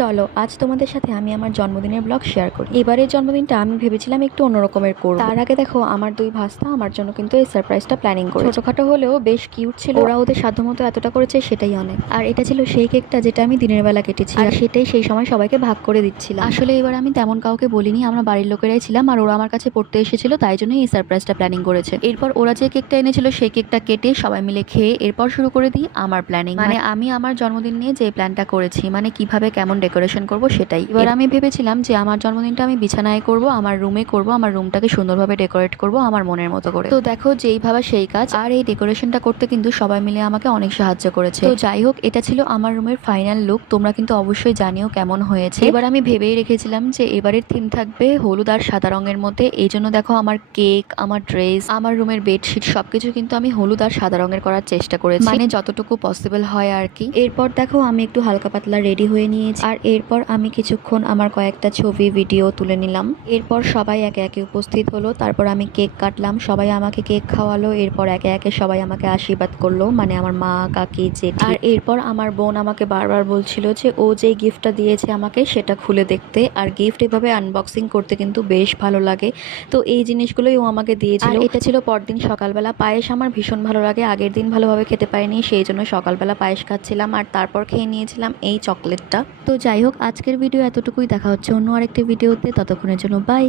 চলো আজ তোমাদের সাথে আমি আমার জন্মদিনের ব্লগ শেয়ার করি। এবারের জন্মদিনটা আমি ভেবেছিলাম একটু অন্যরকমের করব। তার আগে দেখো আমার দুই ভাস্তা আমার জন্য কিন্তু এই সারপ্রাইজটা প্ল্যানিং করে। ছোটখাটো হলেও বেশ কিউট ছিল, ওরা ওদের সাধ্যমতো এতটা করেছে সেটাই অনেক। আর এটা ছিল সেই কেকটা যেটা আমি দিনের বেলা কেটেছি, আর সেটাই সেই সময় সবাইকে ভাগ করে দিচ্ছিলাম। আসলে এবার আমি তেমন কাউকে বলিনি, আমরা বাড়ির লোকেরাই ছিলাম, আর ওরা আমার কাছে পড়তে এসেছিল, তাই জন্য এই সারপ্রাইজটা প্ল্যানিং করেছে। এরপর ওরা যে কেকটা এনেছিল সেই কেকটা কেটে সবাই মিলে খেয়ে এরপর শুরু করে দিই আমার প্ল্যানিং। মানে আমি আমার জন্মদিন নিয়ে যে প্ল্যানটা করেছি, মানে কিভাবে কেমন ডেকোরেশন করব সেটাই। এবার আমি ভেবেছিলাম যে আমার জন্মদিনটা আমি বিছানায় করব, আমার রুমে করব, আমার রুমটাকে সুন্দরভাবে ডেকোরেট করব আমার মনের মতো করে। তো দেখো যেই ভাবা সেই কাজ, আর এই ডেকোরেশনটা করতে কিন্তু সবাই মিলে আমাকে অনেক সাহায্য করেছে। তো যাই হোক, এটা ছিল আমার রুমের ফাইনাল লুক। তোমরা কিন্তু অবশ্যই জানিও কেমন হয়েছে। এবার আমি ভেবেই রেখেছিলাম যে এবারের থিম থাকবে হলুদ আর সাদা রঙের মধ্যে। এই জন্য দেখো আমার কেক, আমার ড্রেস, আমার রুমের বেডশিট সবকিছু কিন্তু আমি হলুদ আর সাদা রঙের করার চেষ্টা করেছি, মানে যতটুকু পসিবল হয় আর কি। এরপর দেখো আমি একটু হালকা পাতলা রেডি হয়ে নিয়েছি, আর এরপর আমি কিছুক্ষণ আমার কয়েকটা ছবি ভিডিও তুলে নিলাম। এরপর সবাই একে একে উপস্থিত হলো, তারপর আমি কেক কাটলাম, সবাই আমাকে কেক খাওয়ালো। এরপর একে একে সবাই আমাকে আশীর্বাদ করলো, মানে আমার মা, কাকি, জেঠি। আর এরপর আমার বোন আমাকে বারবার বলছিল যে ও যে গিফটটা দিয়েছে আমাকে সেটা খুলে দেখতে। আর গিফট এভাবে আনবক্সিং করতে কিন্তু বেশ ভালো লাগে, তো এই জিনিসগুলোই ও আমাকে দিয়েছিল। এটা ছিল পরদিন সকালবেলা। পায়েস আমার ভীষণ ভালো লাগে, আগের দিন ভালোভাবে খেতে পারিনি, সেই জন্য সকালবেলা পায়েস খাচ্ছিলাম, আর তারপর খেয়ে নিয়েছিলাম এই চকলেটটা। তো যাই হোক, আজকের ভিডিও এতটুকুই। দেখা হচ্ছে অন্য আরেকটি ভিডিওতে, ততক্ষণের জন্য বাই।